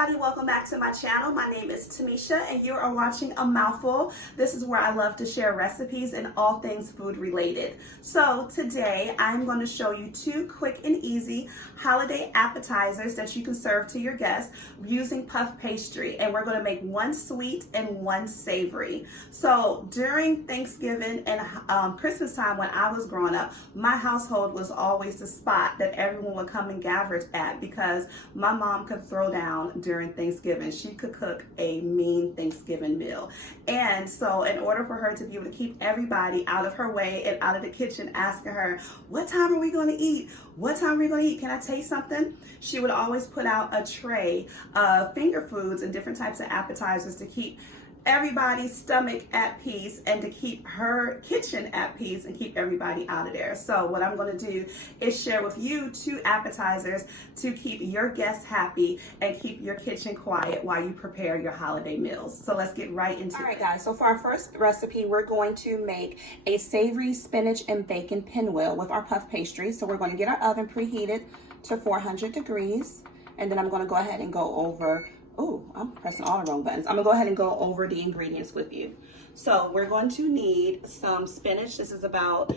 everybody, welcome back to my channel. My name is Tamisha and you are watching A Mouthful. This is where I love to share recipes and all things food related. So today I'm going to show you 2 quick and easy holiday appetizers that you can serve to your guests using puff pastry, and we're going to make 1 sweet and 1 savory. So during Thanksgiving and Christmas time when I was growing up, my household was always the spot that everyone would come and gather at because my mom could throw down during Thanksgiving. She could cook a mean Thanksgiving meal. And so in order for her to be able to keep everybody out of her way and out of the kitchen asking her, what time are we going to eat? What time are we going to eat? Can I taste something? She would always put out a tray of finger foods and different types of appetizers to keep everybody's stomach at peace and to keep her kitchen at peace and keep everybody out of there. So what I'm going to do is share with you 2 appetizers to keep your guests happy and keep your kitchen quiet while you prepare your holiday meals. So let's get right into it. All right, guys, so for our first recipe, we're going to make a savory spinach and bacon pinwheel with our puff pastry. So we're going to get our oven preheated to 400 degrees, and then I'm going to go ahead and go over. Oh, I'm pressing all the wrong buttons. I'm gonna go ahead and go over the ingredients with you. So we're going to need some spinach. This is about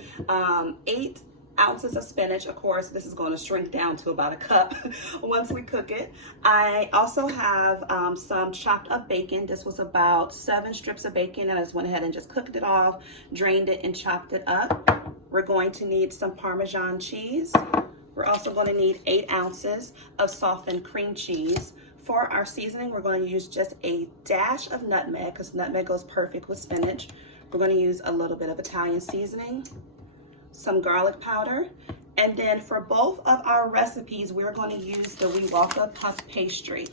8 ounces of spinach. Of course, this is going to shrink down to about a cup once we cook it. I also have some chopped up bacon. This was about 7 strips of bacon, and I just went ahead and just cooked it off, drained it, and chopped it up. We're going to need some Parmesan cheese. We're also going to need 8 ounces of softened cream cheese. For our seasoning, we're going to use just a dash of nutmeg because nutmeg goes perfect with spinach. We're going to use a little bit of Italian seasoning, some garlic powder, and then for both of our recipes, we're going to use the Wewalka puff pastry.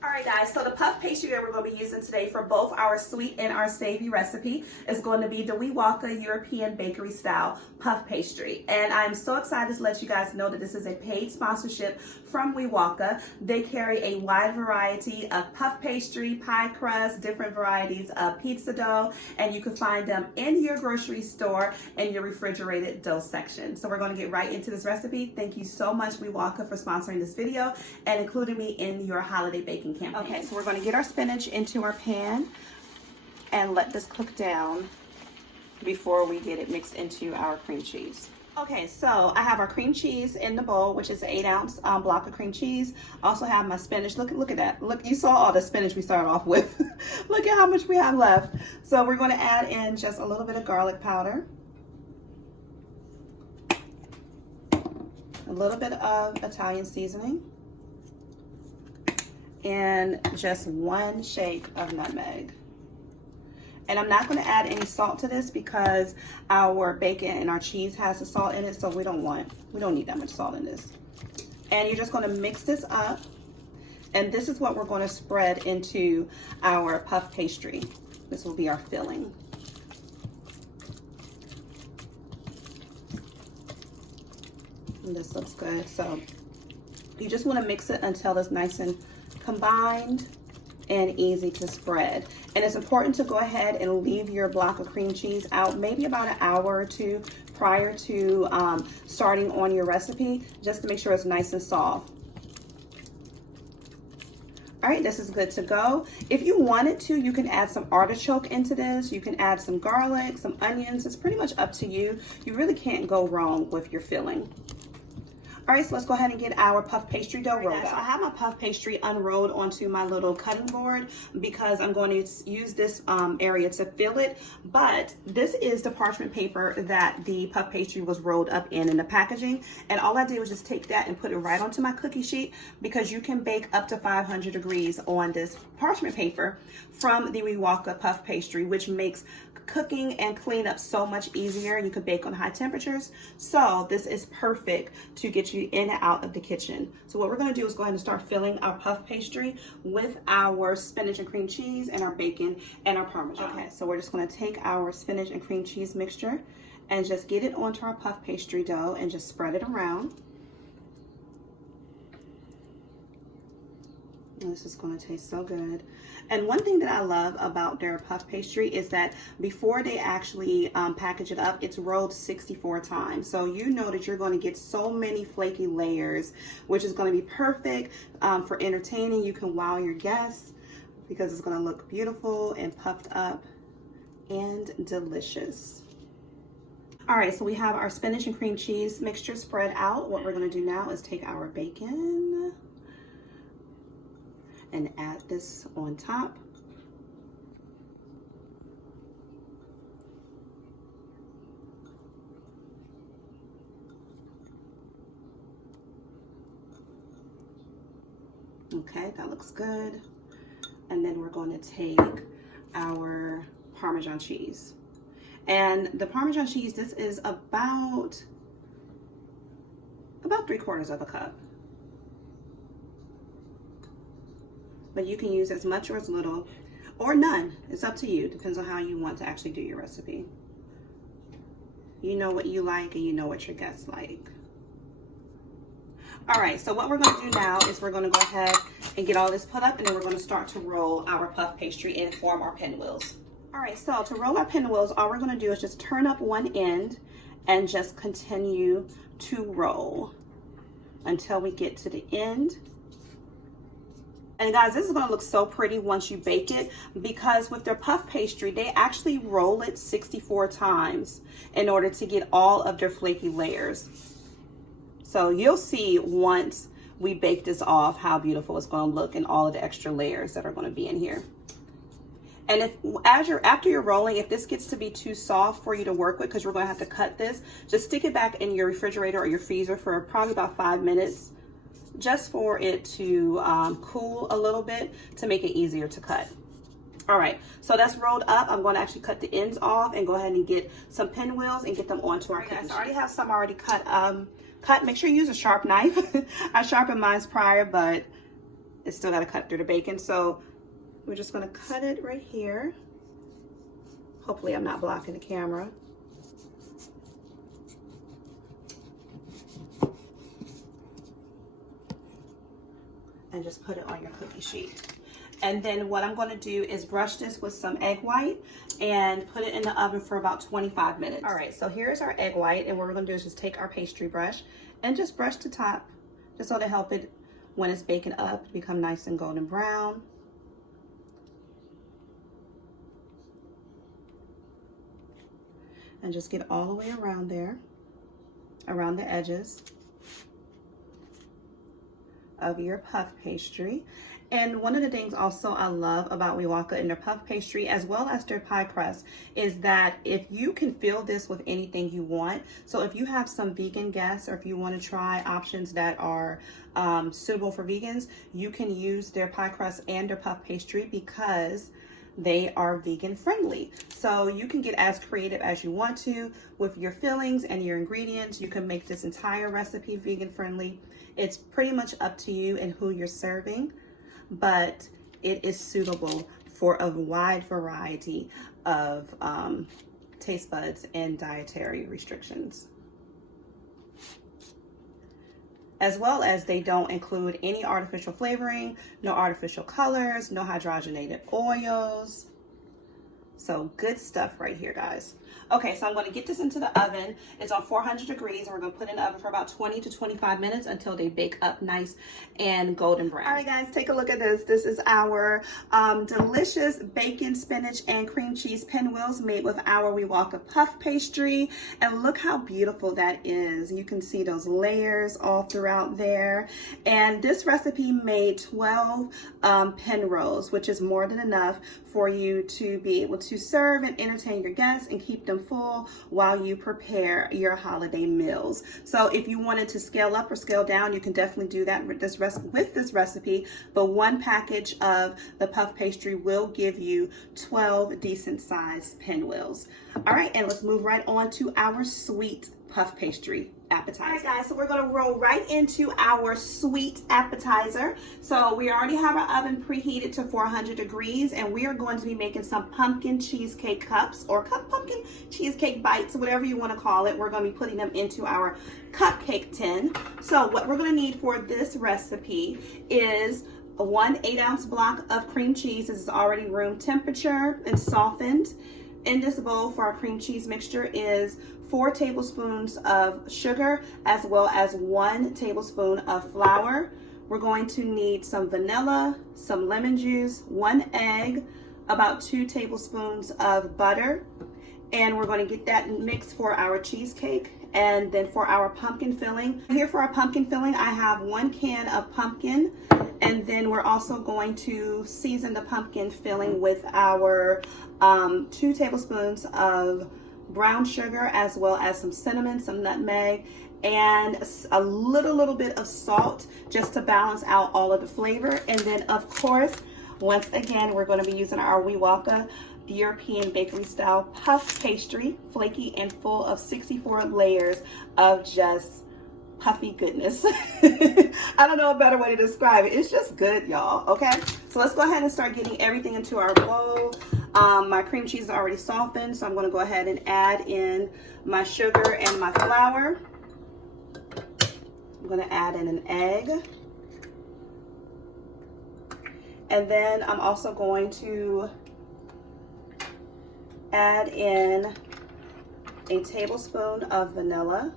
All right, guys, so the puff pastry that we're going to be using today for both our sweet and our savory recipe is going to be the Wewalka European Bakery Style Puff Pastry. And I'm so excited to let you guys know that this is a paid sponsorship from Wewalka. They carry a wide variety of puff pastry, pie crust, different varieties of pizza dough, and you can find them in your grocery store in your refrigerated dough section. So we're going to get right into this recipe. Thank you so much, Wewalka, for sponsoring this video and including me in your holiday baking campaign. Okay, so we're going to get our spinach into our pan and let this cook down before we get it mixed into our cream cheese. Okay, so I have our cream cheese in the bowl, which is an 8-ounce block of cream cheese. I also have my spinach. Look at that. Look, you saw all the spinach we started off with. Look at how much we have left. So we're going to add in just a little bit of garlic powder, a little bit of Italian seasoning, and just 1 shake of nutmeg. And I'm not going to add any salt to this because our bacon and our cheese has the salt in it, so we don't need that much salt in this. And you're just going to mix this up, and this is what we're going to spread into our puff pastry. This will be our filling. And this looks good. So you just want to mix it until it's nice and combined and easy to spread. And it's important to go ahead and leave your block of cream cheese out maybe about an hour or 2 prior to starting on your recipe, just to make sure it's nice and soft. All right, this is good to go. If you wanted to, you can add some artichoke into this. You can add some garlic, some onions. It's pretty much up to you. You really can't go wrong with your filling. All right, so let's go ahead and get our puff pastry dough rolled out. So I have my puff pastry unrolled onto my little cutting board because I'm going to use this area to fill it. But this is the parchment paper that the puff pastry was rolled up in the packaging. And all I did was just take that and put it right onto my cookie sheet because you can bake up to 500 degrees on this parchment paper from the Wewalka puff pastry, which makes cooking and cleanup so much easier. You can bake on high temperatures. So this is perfect to get you in and out of the kitchen. So what we're going to do is go ahead and start filling our puff pastry with our spinach and cream cheese and our bacon and our Parmesan. Okay, so we're just going to take our spinach and cream cheese mixture and just get it onto our puff pastry dough and just spread it around. This is going to taste so good. And one thing that I love about their puff pastry is that before they actually package it up, it's rolled 64 times. So you know that you're going to get so many flaky layers, which is going to be perfect for entertaining. You can wow your guests because it's going to look beautiful and puffed up and delicious. All right, so we have our spinach and cream cheese mixture spread out. What we're going to do now is take our bacon and add this on top. Okay, that looks good. And then we're going to take our Parmesan cheese. And the Parmesan cheese, this is about 3/4 of a cup. But you can use as much or as little or none. It's up to you. Depends on how you want to actually do your recipe. You know what you like and you know what your guests like. All right, so what we're going to do now is we're going to go ahead and get all this put up, and then we're going to start to roll our puff pastry and form our pinwheels. All right, so to roll our pinwheels, all we're going to do is just turn up one end and just continue to roll until we get to the end. And guys, this is going to look so pretty once you bake it, because with their puff pastry, they actually roll it 64 times in order to get all of their flaky layers. So you'll see once we bake this off how beautiful it's going to look and all of the extra layers that are going to be in here. And if after you're rolling, if this gets to be too soft for you to work with, because we're going to have to cut this, just stick it back in your refrigerator or your freezer for probably about 5 minutes, just for it to cool a little bit to make it easier to cut. All right, so that's rolled up. I'm going to actually cut the ends off and go ahead and get some pinwheels and get them onto our pinwheels. I already have some already cut. Make sure you use a sharp knife. I sharpened mine prior, but it's still got to cut through the bacon. So we're just going to cut it right here. Hopefully I'm not blocking the camera. And just put it on your cookie sheet. And then what I'm going to do is brush this with some egg white and put it in the oven for about 25 minutes. All right, so here's our egg white, and what we're going to do is just take our pastry brush and just brush the top, just so to help it when it's baking up to become nice and golden brown. And just get all the way around there, around the edges of your puff pastry. And one of the things also I love about Wewalka and their puff pastry, as well as their pie crust, is that if you can fill this with anything you want. So if you have some vegan guests, or if you want to try options that are suitable for vegans, you can use their pie crust and their puff pastry because they are vegan friendly. So you can get as creative as you want to with your fillings and your ingredients. You can make this entire recipe vegan friendly. It's pretty much up to you and who you're serving, but it is suitable for a wide variety of taste buds and dietary restrictions. As well as they don't include any artificial flavoring, no artificial colors, no hydrogenated oils. So good stuff right here, guys. Okay, so I'm going to get this into the oven. It's on 400 degrees, and we're going to put it in the oven for about 20 to 25 minutes until they bake up nice and golden brown. All right, guys, take a look at this. This is our delicious bacon, spinach, and cream cheese pinwheels made with our Wewalka puff pastry. And look how beautiful that is. You can see those layers all throughout there. And this recipe made 12 pinwheels, which is more than enough for you to be able to serve and entertain your guests and keep them full while you prepare your holiday meals. So if you wanted to scale up or scale down, you can definitely do that with this recipe. But one package of the puff pastry will give you 12 decent sized pinwheels. All right, and let's move right on to our sweet puff pastry appetizer. All right, guys, so we're going to roll right into our sweet appetizer. So we already have our oven preheated to 400 degrees, and we are going to be making some pumpkin cheesecake cups, or pumpkin cheesecake bites, whatever you want to call it. We're going to be putting them into our cupcake tin. So what we're going to need for this recipe is 1 8-ounce block of cream cheese. This is already room temperature and softened. In this bowl for our cream cheese mixture is 4 tablespoons of sugar as well as 1 tablespoon of flour. We're going to need some vanilla, some lemon juice, 1 egg, about 2 tablespoons of butter, and we're going to get that mixed for our cheesecake. And then for our pumpkin filling, here for our pumpkin filling, I have 1 can of pumpkin, and then we're also going to season the pumpkin filling with our 2 tablespoons of brown sugar as well as some cinnamon, some nutmeg, and a little bit of salt just to balance out all of the flavor. And then of course, once again, we're going to be using our Wewalka European bakery style puff pastry, flaky and full of 64 layers of just puffy goodness. I don't know a better way to describe it. It's just good, y'all. Okay, so let's go ahead and start getting everything into our bowl. My cream cheese is already softened, so I'm going to go ahead and add in my sugar and my flour. I'm going to add in an egg, and then I'm also going to add in a tablespoon of vanilla.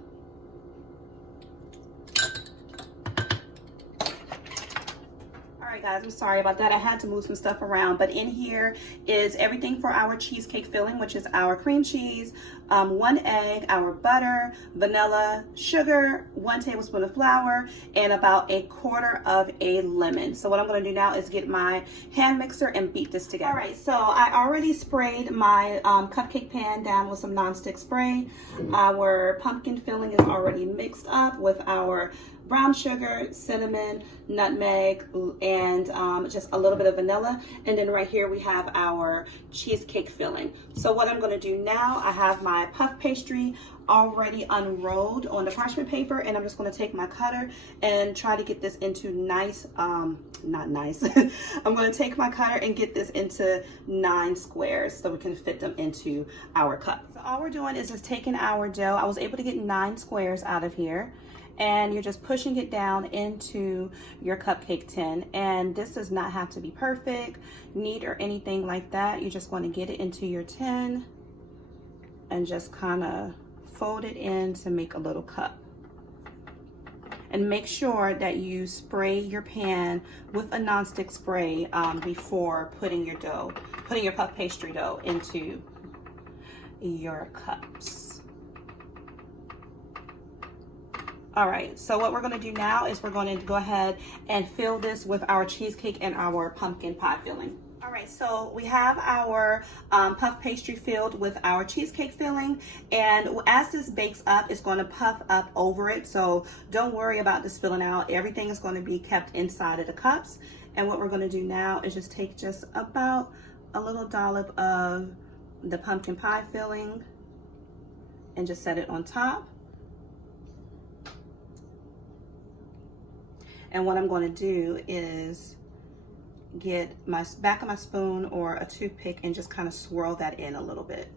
Alright guys, I'm sorry about that. I had to move some stuff around, but in here is everything for our cheesecake filling, which is our cream cheese, 1 egg, our butter, vanilla, sugar, 1 tablespoon of flour, and about 1/4 of a lemon. So what I'm going to do now is get my hand mixer and beat this together. Alright, so I already sprayed my cupcake pan down with some nonstick spray. Our pumpkin filling is already mixed up with our brown sugar, cinnamon, nutmeg, and just a little bit of vanilla. And then right here we have our cheesecake filling. So what I'm going to do now, I have my puff pastry already unrolled on the parchment paper, and I'm just going to take my cutter and try to get this into nice, not nice. I'm going to take my cutter and get this into 9 squares so we can fit them into our cup. So all we're doing is just taking our dough. I was able to get 9 squares out of here, and you're just pushing it down into your cupcake tin. And this does not have to be perfect, neat, or anything like that. You just want to get it into your tin and just kind of fold it in to make a little cup. And make sure that you spray your pan with a nonstick spray before putting your puff pastry dough into your cups. All right, so what we're going to do now is we're going to go ahead and fill this with our cheesecake and our pumpkin pie filling. All right, so we have our puff pastry filled with our cheesecake filling, and as this bakes up, it's going to puff up over it, so don't worry about this spilling out. Everything is going to be kept inside of the cups. And what we're going to do now is just take just about a little dollop of the pumpkin pie filling and just set it on top. And what I'm going to do is get my back of my spoon or a toothpick and just kind of swirl that in a little bit.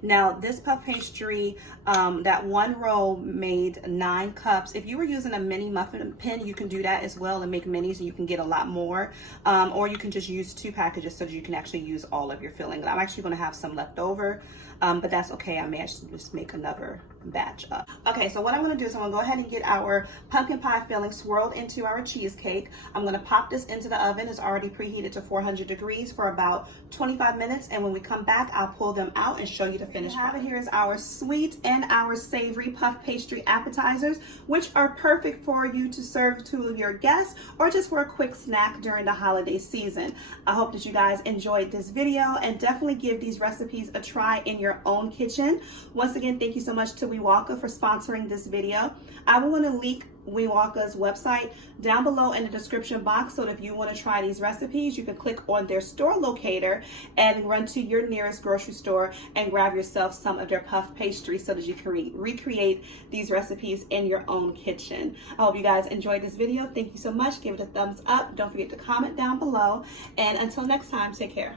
Now this puff pastry, that one roll made 9 cups. If you were using a mini muffin tin, you can do that as well and make minis, and you can get a lot more. Or you can just use 2 packages so that you can actually use all of your filling. I'm actually going to have some left over, but that's okay. I may actually just make another batch up. Okay, so what I'm going to do is I'm going to go ahead and get our pumpkin pie filling swirled into our cheesecake. I'm going to pop this into the oven. It's already preheated to 400 degrees for about 25 minutes, and when we come back, I'll pull them out and show you the finished product. Here is our sweet and our savory puff pastry appetizers, which are perfect for you to serve to your guests or just for a quick snack during the holiday season. I hope that you guys enjoyed this video, and definitely give these recipes a try in your own kitchen. Once again, thank you so much to Wewalka for sponsoring this video. I will want to link Wewalka's website down below in the description box, so that if you want to try these recipes, you can click on their store locator and run to your nearest grocery store and grab yourself some of their puff pastry so that you can recreate these recipes in your own kitchen. I hope you guys enjoyed this video. Thank you so much. Give it a thumbs up. Don't forget to comment down below, and until next time, take care.